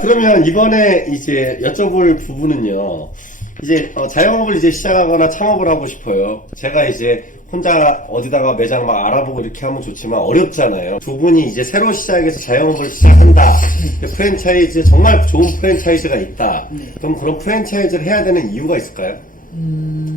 그러면 이번에 이제 여쭤볼 부분은요. 이제 자영업을 이제 시작하거나 창업을 하고 싶어요. 제가 이제 혼자 어디다가 매장 막 알아보고 이렇게 하면 좋지만 어렵잖아요. 두 분이 이제 새로 시작해서 자영업을 시작한다. 프랜차이즈, 정말 좋은 프랜차이즈가 있다. 그럼 그런 프랜차이즈를 해야 되는 이유가 있을까요?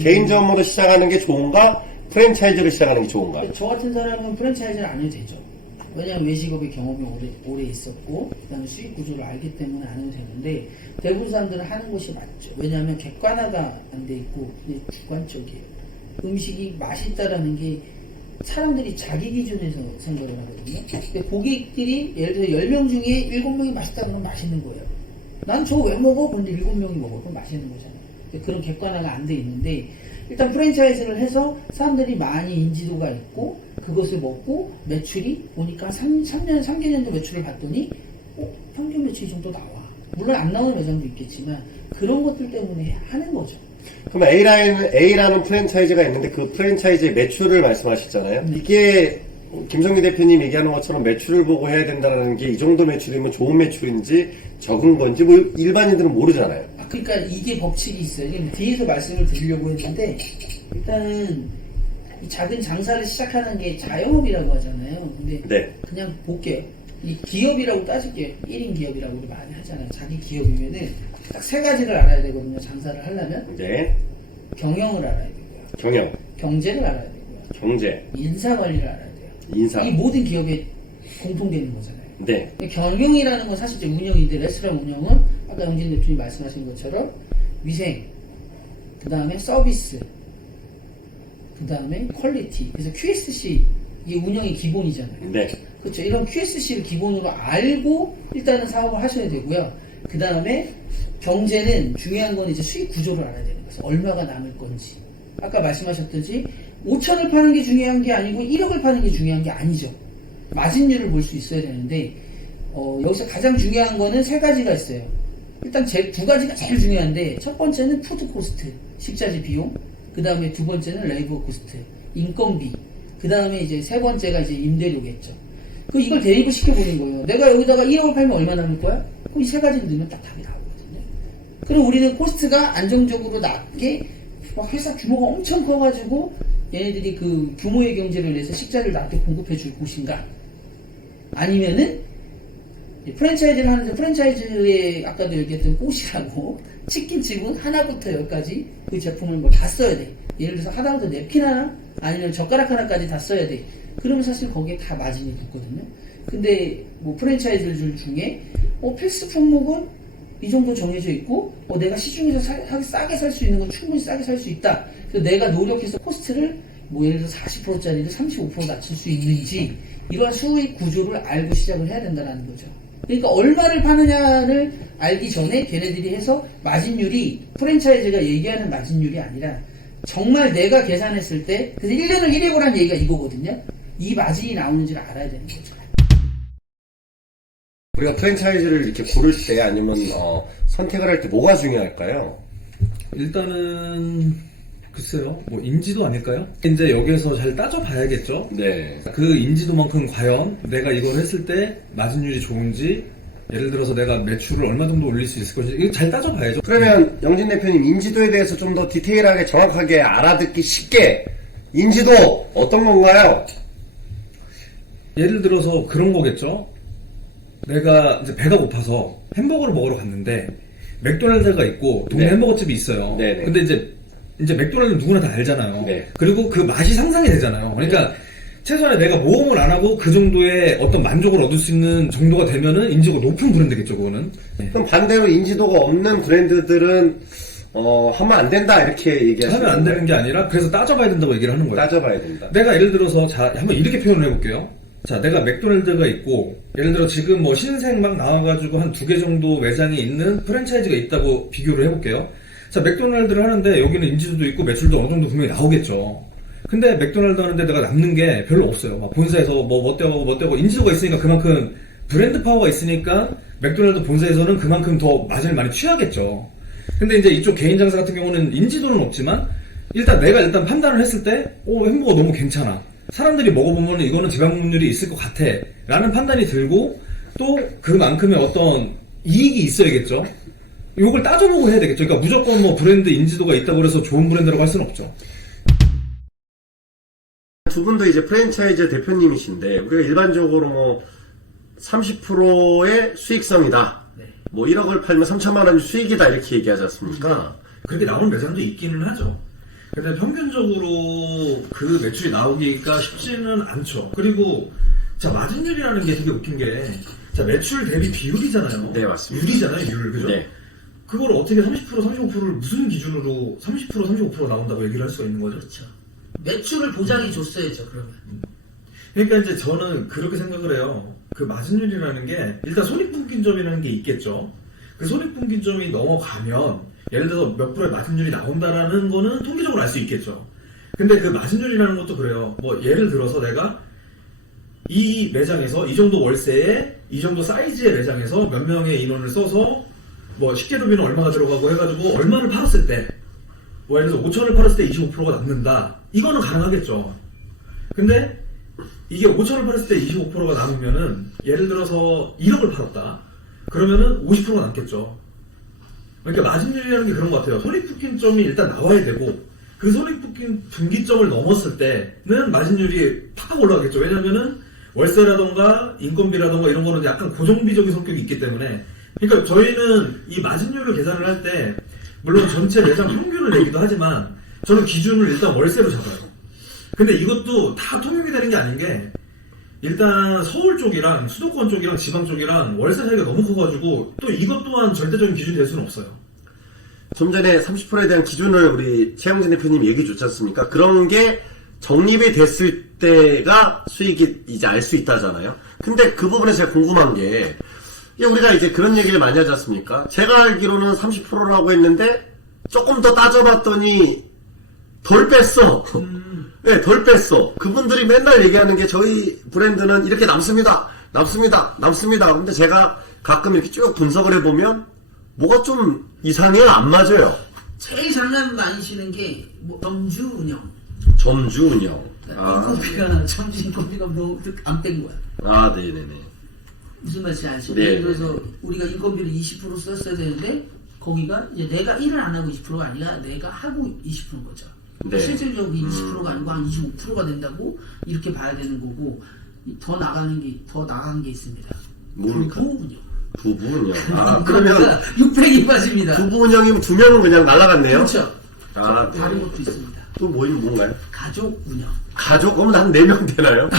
개인점으로 시작하는 게 좋은가? 프랜차이즈로 시작하는 게 좋은가? 저 같은 사람은 프랜차이즈를 안 해도 되죠. 왜냐하면 외식업의 경험이 오래 있었고, 그 다음에 수익 구조를 알기 때문에 안 해도 되는데, 대부분 사람들은 하는 것이 맞죠. 왜냐하면 객관화가 안 돼 있고, 그냥 주관적이에요. 음식이 맛있다라는 게 사람들이 자기 기준에서 생각을 하거든요. 근데 고객들이 예를 들어 10명 중에 7명이 맛있다 그러면 맛있는 거예요. 난 저거 왜 먹어? 근데 7명이 먹어. 그럼 맛있는 거잖아요. 그런 객관화가 안 돼 있는데, 일단 프랜차이즈를 해서 사람들이 많이 인지도가 있고 그것을 먹고 매출이 보니까 3개년도 매출을 봤더니 평균 매출이 정도 나와. 물론 안 나오는 매장도 있겠지만 그런 것들 때문에 하는 거죠. 그럼 A라는 프랜차이즈가 있는데 그 프랜차이즈의 매출을 말씀하셨잖아요. 이게 김성기 대표님 얘기하는 것처럼 매출을 보고 해야 된다는 게 이 정도 매출이면 좋은 매출인지 적은 건지 뭐 일반인들은 모르잖아요. 그러니까 이게 법칙이 있어요. 뒤에서 말씀을 드리려고 했는데 일단은 이 작은 장사를 시작하는 게 자영업이라고 하잖아요. 근데 네. 그냥 볼게요. 이 기업이라고 따질게요. 1인 기업이라고 우리 많이 하잖아요. 자기 기업이면은 딱 세 가지를 알아야 되거든요. 장사를 하려면. 네. 경영을 알아야 되고요. 경영, 경제를 알아야 되고요. 경제, 인사 관리를 알아야 돼요. 인사. 이 모든 기업에 공통되는 거잖아요. 네. 경영이라는 건 사실 이제 운영인데 레스토랑 운영은 아까 영진 대표님 말씀하신 것처럼 위생, 그 다음에 서비스, 그 다음에 퀄리티. 그래서 QSC 이게 운영의 기본이잖아요. 네. 그렇죠. 이런 QSC를 기본으로 알고 일단은 사업을 하셔야 되고요. 그 다음에 경제는 중요한 건 이제 수익 구조를 알아야 되는 거죠. 얼마가 남을 건지. 아까 말씀하셨듯이 5천을 파는 게 중요한 게 아니고 1억을 파는 게 중요한 게 아니죠. 마진율을 볼 수 있어야 되는데 여기서 가장 중요한 거는 세 가지가 있어요. 일단 두 가지가 제일 중요한데 첫 번째는 푸드 코스트, 식자재 비용. 그 다음에 두 번째는 레이버 코스트, 인건비. 그 다음에 이제 세 번째가 이제 임대료겠죠. 이걸 대입을 시켜보는 거예요. 내가 여기다가 1억을 팔면 얼마 남을 거야? 그럼 이 세 가지를 넣으면 딱 답이 나오거든요. 그럼 우리는 코스트가 안정적으로 낮게 막 회사 규모가 엄청 커가지고 얘네들이 그 규모의 경제를 내서 식자를 낮게 공급해 줄 곳인가? 아니면은 프랜차이즈를 하는데 프랜차이즈에 아까도 얘기했던 꽃이라고 치킨집은 하나부터 열까지 그 제품을 뭐 다 써야 돼. 예를 들어서 하다못해 냅킨 하나 아니면 젓가락 하나까지 다 써야 돼. 그러면 사실 거기에 다 마진이 붙거든요. 근데 뭐 프랜차이즈들 중에 필수 품목은 이 정도 정해져 있고 내가 시중에서 싸게 살 수 있는 건 충분히 싸게 살 수 있다. 그래서 내가 노력해서 코스트를 뭐 예를 들어서 40%짜리를 35% 낮출 수 있는지 이러한 수익 구조를 알고 시작을 해야 된다는 거죠. 그러니까 얼마를 파느냐를 알기 전에 걔네들이 해서 마진율이 프랜차이즈가 얘기하는 마진율이 아니라 정말 내가 계산했을 때 그래서 1년을 1억을 한 얘기가 이거거든요. 이 마진이 나오는지를 알아야 되는 거죠. 우리가 프랜차이즈를 이렇게 고를 때 아니면 선택을 할 때 뭐가 중요할까요? 일단은 글쎄요, 뭐 인지도 아닐까요? 이제 여기에서 잘 따져봐야겠죠. 네. 그 인지도만큼 과연 내가 이걸 했을 때 마진율이 좋은지, 예를 들어서 내가 매출을 얼마 정도 올릴 수 있을 것인지 이거 잘 따져봐야죠. 그러면 영진 대표님 인지도에 대해서 좀 더 디테일하게 정확하게 알아듣기 쉽게 인지도 어떤 건가요? 예를 들어서 그런 거겠죠. 내가 이제 배가 고파서 햄버거를 먹으러 갔는데 맥도날드가 있고 동네 네. 햄버거집이 있어요. 네네. 근데 이제 맥도날드는 누구나 다 알잖아요. 네. 그리고 그 맛이 상상이 되잖아요. 그러니까 최소한의 내가 모험을 안 하고 그 정도의 어떤 만족을 얻을 수 있는 정도가 되면은 인지도가 높은 브랜드겠죠, 그거는. 네. 그럼 반대로 인지도가 없는 브랜드들은 하면 안 된다 이렇게 얘기하시는 하면 안 되는 게 아니라 그래서 따져봐야 된다고 얘기를 하는 거예요. 따져봐야 된다. 내가 예를 들어서 자 한번 이렇게 표현을 해볼게요. 자, 내가 맥도날드가 있고 예를 들어 지금 뭐 신생 막 나와가지고 한 2개 정도 매장이 있는 프랜차이즈가 있다고 비교를 해볼게요. 자, 맥도날드를 하는데 여기는 인지도도 있고 매출도 어느 정도 분명히 나오겠죠. 근데 맥도날드 하는데 내가 남는 게 별로 없어요. 막 본사에서 뭐 떼고 인지도가 있으니까 그만큼 브랜드 파워가 있으니까 맥도날드 본사에서는 그만큼 더 마진을 많이 취하겠죠. 근데 이제 이쪽 개인 장사 같은 경우는 인지도는 없지만 일단 판단을 했을 때 햄버거 너무 괜찮아. 사람들이 먹어보면 이거는 지방분율이 있을 것 같아. 라는 판단이 들고 또 그만큼의 어떤 이익이 있어야겠죠. 이걸 따져보고 해야 되겠죠. 그러니까 무조건 뭐 브랜드 인지도가 있다고 해서 좋은 브랜드라고 할 수는 없죠. 두 분도 이제 프랜차이즈 대표님이신데 우리가 일반적으로 뭐 30%의 수익성이다. 네. 뭐 1억을 팔면 3천만 원 수익이다 이렇게 얘기하지 않습니까? 그렇게 나오는 매장도 있기는 하죠. 근데 평균적으로 그 매출이 나오기가 쉽지는 않죠. 그리고 자 마진율이라는 게 되게 웃긴 게 자 매출 대비 비율이잖아요. 네, 맞습니다. 율이잖아요, 율. 그죠? 네. 그걸 어떻게 30%, 35%를 무슨 기준으로 30%, 35% 나온다고 얘기를 할 수가 있는 거죠? 그렇죠. 매출을 보장해 줬어야죠, 그러면. 그러니까 이제 저는 그렇게 생각을 해요. 그 마진율이라는 게 일단 손익분기점이라는 게 있겠죠. 그 손익분기점이 넘어가면 예를 들어서 몇 프로의 마진율이 나온다라는 거는 통계적으로 알 수 있겠죠. 근데 그 마진율이라는 것도 그래요. 뭐 예를 들어서 내가 이 매장에서 이 정도 월세에 이 정도 사이즈의 매장에서 몇 명의 인원을 써서 뭐 식재료비는 얼마가 들어가고 해가지고 얼마를 팔았을 때 뭐 예를 들어서 5천을 팔았을 때 25%가 남는다. 이거는 가능하겠죠. 근데 이게 5천을 팔았을 때 25%가 남으면은 예를 들어서 1억을 팔았다. 그러면은 50%가 남겠죠. 그러니까 마진율이라는 게 그런 것 같아요. 손익분기점이 일단 나와야 되고 그 손익분기점을 넘었을 때는 마진율이 팍 올라가겠죠. 왜냐면은 월세라던가 인건비라던가 이런 거는 약간 고정비적인 성격이 있기 때문에 그러니까 저희는 이 마진율을 계산을 할 때 물론 전체 매장 평균을 내기도 하지만 저는 기준을 일단 월세로 잡아요. 근데 이것도 다 통용이 되는 게 아닌 게 일단 서울 쪽이랑 수도권 쪽이랑 지방 쪽이랑 월세 차이가 너무 커가지고 또 이것 또한 절대적인 기준이 될 수는 없어요. 좀 전에 30%에 대한 기준을 우리 최영진 대표님 얘기해 줬지 않습니까? 그런 게 적립이 됐을 때가 수익이 이제 알 수 있다잖아요. 근데 그 부분에 제가 궁금한 게 우리가 이제 그런 얘기를 많이 하지 않습니까? 제가 알기로는 30%라고 했는데 조금 더 따져봤더니 덜 뺐어. 네, 덜 뺐어. 그분들이 맨날 얘기하는 게 저희 브랜드는 이렇게 남습니다. 근데 제가 가끔 이렇게 쭉 분석을 해보면 뭐가 좀 이상해요. 안 맞아요. 제일 장난 많이 치는 게 뭐 점주 운영. 점주 운영. 인건비가 점주 인건비가 너무 안 뺀 거야. 아, 네네네. 무슨 말인지 아시죠? 네. 예를 들어서 우리가 인건비를 20% 썼어야 되는데 거기가 이제 내가 일을 안 하고 20%가 아니라 내가 하고 20%인 거죠. 네. 실질적으로 20%가 아니고 한 25%가 된다고 이렇게 봐야 되는 거고 더 나간 게 있습니다. 뭡니까? 부부 운영. 부부 운영. 아, 그러면 600이 빠집니다. 부부 운영이면 두 명은 그냥 날아갔네요. 그렇죠. 아, 네. 다른 것도 있습니다. 또 뭔가요? 가족 운영. 가족? 그럼 한 4명 되나요?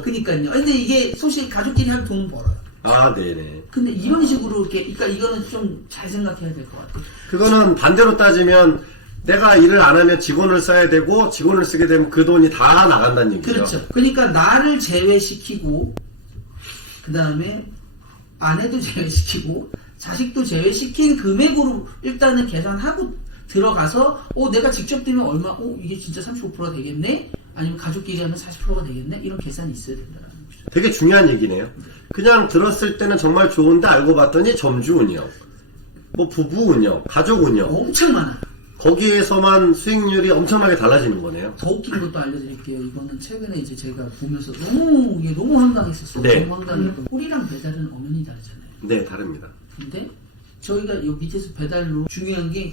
그니까요. 근데 이게 솔직히 가족끼리 하면 돈 벌어요. 아, 네네. 근데 이런 식으로 이렇게, 그러니까 이거는 좀 잘 생각해야 될 것 같아요. 그거는 반대로 따지면 내가 일을 안 하면 직원을 써야 되고 직원을 쓰게 되면 그 돈이 다 나간다는 얘기죠. 그렇죠. 그러니까 나를 제외시키고 그 다음에 아내도 제외시키고 자식도 제외시킨 금액으로 일단은 계산하고 들어가서 내가 직접 되면 얼마 이게 진짜 35%가 되겠네? 아니면 가족끼리 하면 40%가 되겠네? 이런 계산이 있어야 된다는 거죠. 되게 중요한 얘기네요. 그냥 들었을 때는 정말 좋은데 알고 봤더니 점주 운영, 뭐 부부 운영, 가족 운영 엄청 많아요. 거기에서만 수익률이 엄청나게 달라지는 거네요. 더 웃긴 것도 알려드릴게요. 이거는 최근에 이제 제가 보면서 너무 황당했었어요. 네. 너무 황당했고 꿀이랑 배달은 엄연히 다르잖아요. 네, 다릅니다. 근데 저희가 이 밑에서 배달로 중요한 게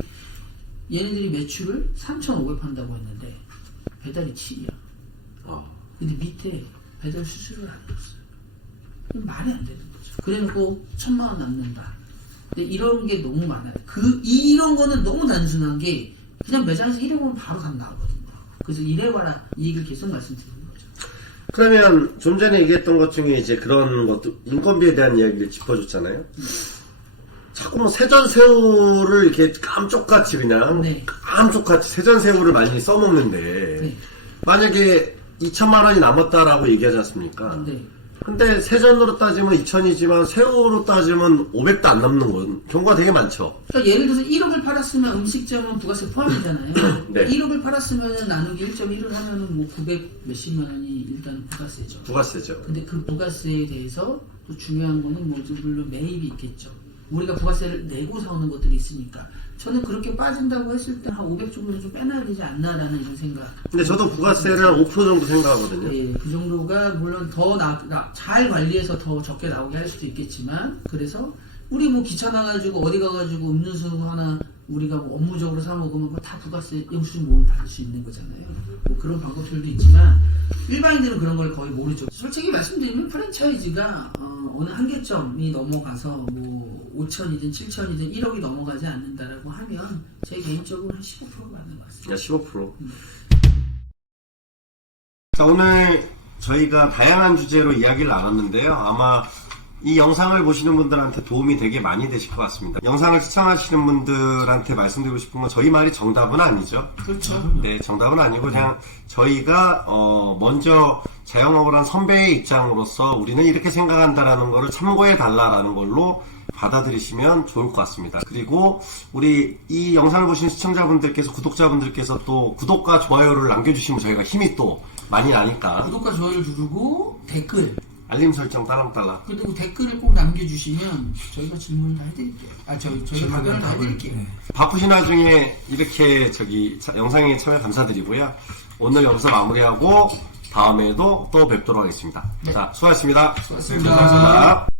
얘네들이 매출을 3,500 판다고 했는데 배달이 7이야. 근데 밑에 배달 수수료를 안 줬어요. 말이 안 되는 거죠. 그래놓고 1,000만 원 남는다. 근데 이런 게 너무 많아요. 이런 거는 너무 단순한 게 그냥 매장에서 일해보면 바로 답 나오거든요. 그래서 일해봐라 이 얘기를 계속 말씀드리는 거죠. 그러면 좀 전에 얘기했던 것 중에 이제 그런 것도 인건비에 대한 이야기를 짚어줬잖아요. 자꾸 뭐 세전새우를 이렇게 깜쪽같이 그냥 깜쪽같이 세전새우를 많이 써먹는데 만약에 2천만 원이 남았다라고 얘기하지 않습니까? 근데 세전으로 따지면 2천이지만 새우로 따지면 500도 안 남는 건 경우가 되게 많죠. 그러니까 예를 들어서 1억을 팔았으면 음식점은 부가세 포함이잖아요. 네. 1억을 팔았으면 나누기 1.1을 하면은 뭐 900 몇십만 원이 일단 부가세죠. 부가세죠. 근데 그 부가세에 대해서 또 중요한 거는 뭐 물론 매입이 있겠죠. 우리가 부가세를 내고 사오는 것들이 있으니까 저는 그렇게 빠진다고 했을 때 한 500 정도는 좀 빼놔야 되지 않나라는 이런 생각. 근데 저도 부가세를 한 5% 정도 생각하거든요. 예, 그 정도가 물론 더 잘 관리해서 더 적게 나오게 할 수도 있겠지만, 그래서 우리 뭐 귀찮아가지고 어디 가가지고 음료수 하나 우리가 뭐 업무적으로 사 먹으면 그거 다 부가세 영수증 모으면 받을 수 있는 거잖아요. 뭐 그런 방법들도 있지만 일반인들은 그런 걸 거의 모르죠. 솔직히 말씀드리면 프랜차이즈가 어느 한계점이 넘어가서 뭐 5천이든 7천이든 1억이 넘어가지 않는다라고 하면 제 개인적으로 한 15%가 맞는 것 같습니다. 야, 15%. 자, 오늘 저희가 다양한 주제로 이야기를 나눴는데요. 아마 이 영상을 보시는 분들한테 도움이 되게 많이 되실 것 같습니다. 영상을 시청하시는 분들한테 말씀드리고 싶은 건 저희 말이 정답은 아니죠. 그렇죠. 네, 정답은 아니고 그냥 저희가 먼저 자영업을 한 선배의 입장으로서 우리는 이렇게 생각한다라는 거를 참고해 달라라는 걸로 받아들이시면 좋을 것 같습니다. 그리고 우리 이 영상을 보시는 시청자분들께서, 구독자분들께서 또 구독과 좋아요를 남겨주시면 저희가 힘이 또 많이 나니까 구독과 좋아요를 누르고 댓글, 알림 설정 딸랑딸랑. 그리고 댓글을 꼭 남겨주시면 저희가 질문을 다 해드릴게요. 저희가 답변을 다 해드릴게요. 바쁘신 와중에 이렇게 영상에 참여 감사드리고요. 오늘 여기서 마무리하고 다음에도 또 뵙도록 하겠습니다. 네. 자, 수고하셨습니다. 수고하셨습니다. 감사합니다.